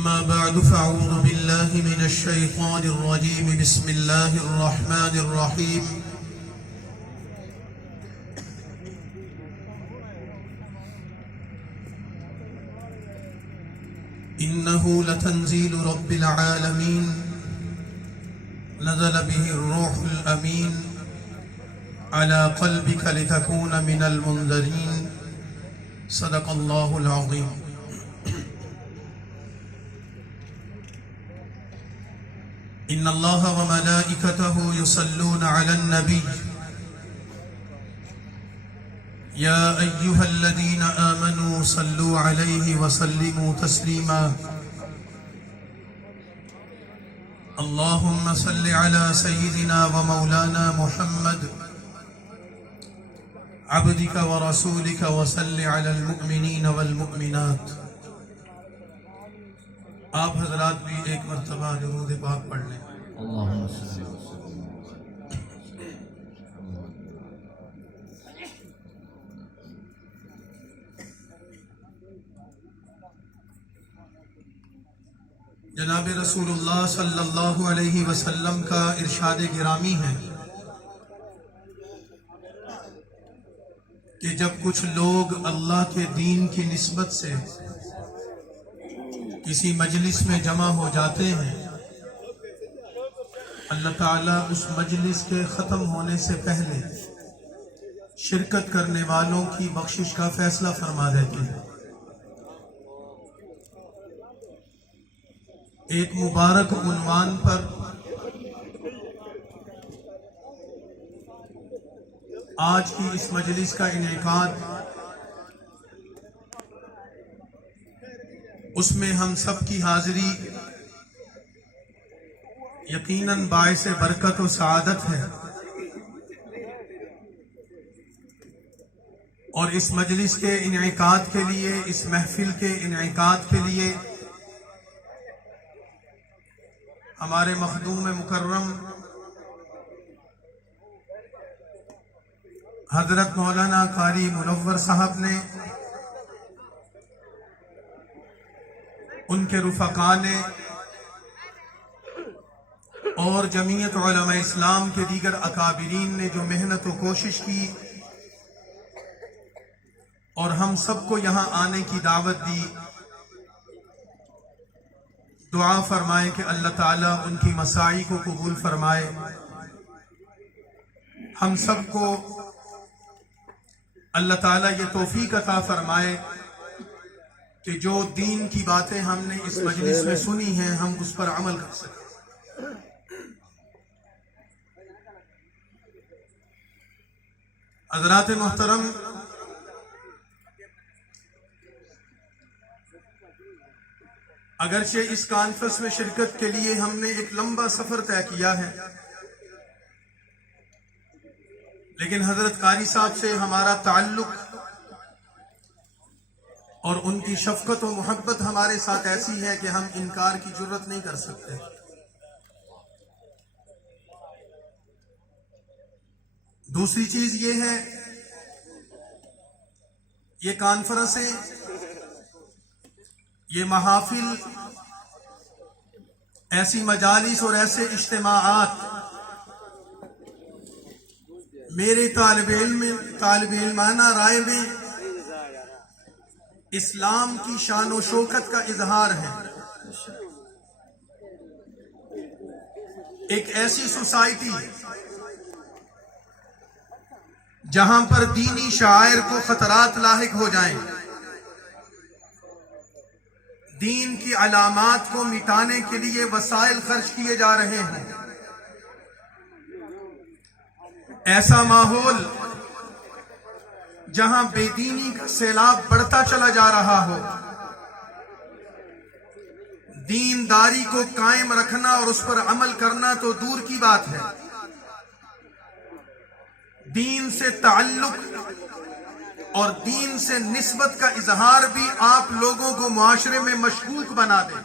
أما بعد فأعوذ بالله من الشيطان الرجيم. بسم الله الرحمن الرحيم. إنه لتنزيل رب العالمين نزل به الروح الأمين على قلبك لتكون من المنذرين. صدق الله العظيم. إن الله وملائكته يصلون على النبي يا أيها الذين آمنوا صلوا عليه وسلموا تسليما. اللهم صل على سيدنا ومولانا محمد عبدك ورسولك وصل على المؤمنين والمؤمنات. آپ حضرات بھی ایک مرتبہ درود پاک پڑھ لیں. اللہم صلی وسلم. جناب رسول اللہ صلی اللہ علیہ وسلم کا ارشاد گرامی ہے کہ جب کچھ لوگ اللہ کے دین کی نسبت سے کسی مجلس میں جمع ہو جاتے ہیں، اللہ تعالیٰ اس مجلس کے ختم ہونے سے پہلے شرکت کرنے والوں کی بخشش کا فیصلہ فرما دیتے ہیں. ایک مبارک عنوان پر آج کی اس مجلس کا انعقاد، اس میں ہم سب کی حاضری یقیناً باعث برکت و سعادت ہے، اور اس مجلس کے انعقاد کے لیے، اس محفل کے انعقاد کے لیے ہمارے مخدوم مکرم حضرت مولانا قاری منور صاحب نے، ان کے رفقاء نے اور جمعیت علماء اسلام کے دیگر اکابرین نے جو محنت و کوشش کی اور ہم سب کو یہاں آنے کی دعوت دی، دعا فرمائے کہ اللہ تعالیٰ ان کی مساعی کو قبول فرمائے. ہم سب کو اللہ تعالیٰ یہ توفیق عطا فرمائے کہ جو دین کی باتیں ہم نے اس مجلس میں سنی ہیں ہم اس پر عمل کر سکیں. حضرات محترم، اگرچہ اس کانفرنس میں شرکت کے لیے ہم نے ایک لمبا سفر طے کیا ہے، لیکن حضرت قاری صاحب سے ہمارا تعلق اور ان کی شفقت و محبت ہمارے ساتھ ایسی ہے کہ ہم انکار کی جرت نہیں کر سکتے. دوسری چیز یہ ہے، یہ کانفرنسیں، یہ محافل، ایسی مجالس اور ایسے اجتماعات میرے طالب علمانہ رائے میں اسلام کی شان و شوکت کا اظہار ہے. ایک ایسی سوسائٹی جہاں پر دینی شعائر کو خطرات لاحق ہو جائیں، دین کی علامات کو مٹانے کے لیے وسائل خرچ کیے جا رہے ہیں، ایسا ماحول جہاں بے دینی کا سیلاب بڑھتا چلا جا رہا ہو، دینداری کو قائم رکھنا اور اس پر عمل کرنا تو دور کی بات ہے، دین سے تعلق اور دین سے نسبت کا اظہار بھی آپ لوگوں کو معاشرے میں مشکوک بنا دے.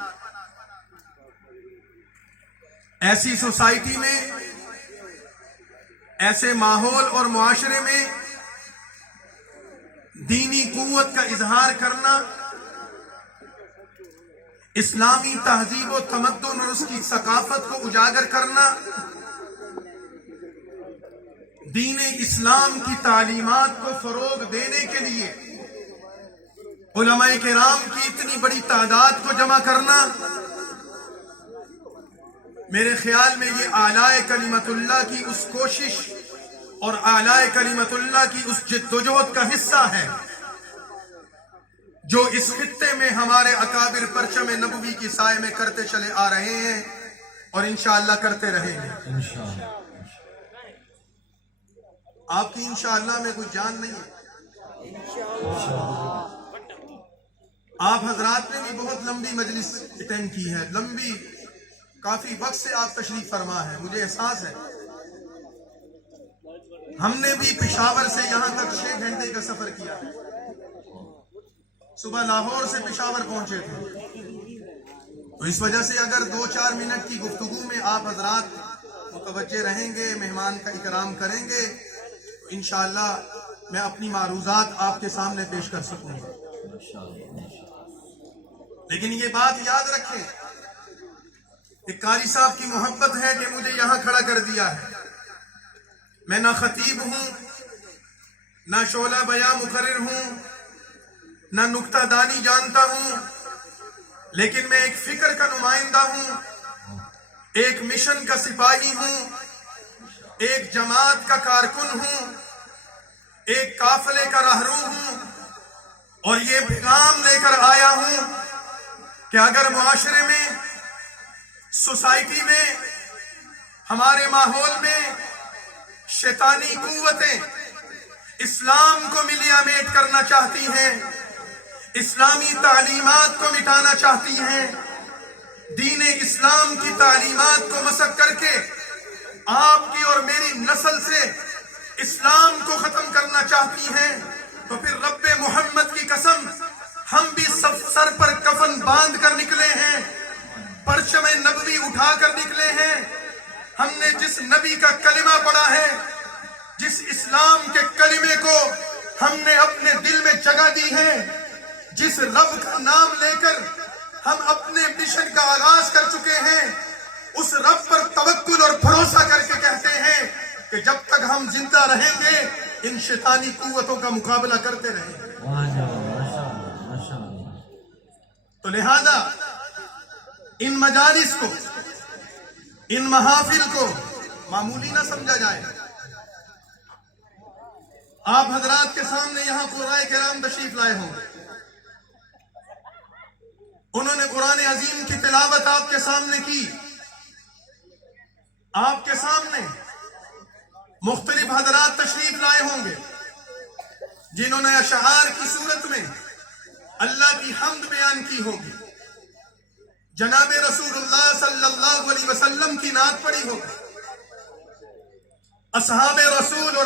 ایسی سوسائٹی میں، ایسے ماحول اور معاشرے میں دینی قوت کا اظہار کرنا اسلامی تہذیب و تمدن اور اس کی ثقافت کو اجاگر کرنا، دین اسلام کی تعلیمات کو فروغ دینے کے لیے علماء کرام کی اتنی بڑی تعداد کو جمع کرنا، میرے خیال میں یہ اعلی کلمت اللہ کی اس کوشش اور اعلی کلمت اللہ کی اس جدوجہد کا حصہ ہے جو اس خطے میں ہمارے اکابر پرچم نبوی کی سائے میں کرتے چلے آ رہے ہیں اور انشاءاللہ کرتے رہیں گے۔ انشاءاللہ۔ آپ کی انشاءاللہ میں کوئی جان نہیں ہے۔ آپ حضرات نے بھی بہت لمبی مجلس اٹینڈ کی ہے، لمبی، کافی وقت سے آپ تشریف فرما ہے، مجھے احساس ہے۔ ہم نے بھی پشاور سے یہاں تک 6 گھنٹے کا سفر کیا ہے، صبح لاہور سے پشاور پہنچے تھے، تو اس وجہ سے اگر 2-4 منٹ کی گفتگو میں آپ حضرات متوجہ رہیں گے، مہمان کا اکرام کریں گے، تو انشاءاللہ میں اپنی معروضات آپ کے سامنے پیش کر سکوں گا۔ لیکن یہ بات یاد رکھیں کہ قاری صاحب کی محبت ہے کہ مجھے یہاں کھڑا کر دیا ہے۔ میں نہ خطیب ہوں، نہ شعلہ بیاں مقرر ہوں، نہ نکتہ دانی جانتا ہوں، لیکن میں ایک فکر کا نمائندہ ہوں، ایک مشن کا سپاہی ہوں، ایک جماعت کا کارکن ہوں، ایک قافلے کا راہرو ہوں، اور یہ پیغام لے کر آیا ہوں کہ اگر معاشرے میں، سوسائٹی میں، ہمارے ماحول میں شیطانی قوتیں اسلام کو ملیامیٹ کرنا چاہتی ہیں، اسلامی تعلیمات کو مٹانا چاہتی ہیں، دین اسلام کی تعلیمات کو مسخ کر کے آپ کی اور میری نسل سے اسلام کو ختم کرنا چاہتی ہیں، تو پھر رب محمد کی قسم ہم بھی سر پر کفن باندھ کر نکلے ہیں، پرچم نبوی اٹھا کر نکلے ہیں۔ ہم نے جس نبی کا کلمہ پڑھا ہے، جس اسلام کے کلمے کو ہم نے اپنے دل میں جگہ دی ہے، جس رب کا نام لے کر ہم اپنے مشن کا آغاز کر چکے ہیں، اس رب پر توکل اور بھروسہ کر کے کہتے ہیں کہ جب تک ہم زندہ رہیں گے ان شیطانی قوتوں کا مقابلہ کرتے رہیں گے۔ تو لہذا ان مجالس کو، ان محافل کو معمولی نہ سمجھا جائے۔ آپ حضرات کے سامنے یہاں قرآن کرام تشریف لائے ہوں، انہوں نے قرآن عظیم کی تلاوت آپ کے سامنے کی، آپ کے سامنے مختلف حضرات تشریف لائے ہوں گے جنہوں نے اشعار کی صورت میں اللہ کی حمد بیان کی ہوگی، جناب رسول اللہ صلی اللہ علیہ وسلم کی نعت پڑھی ہوگی، اصحاب رسول اور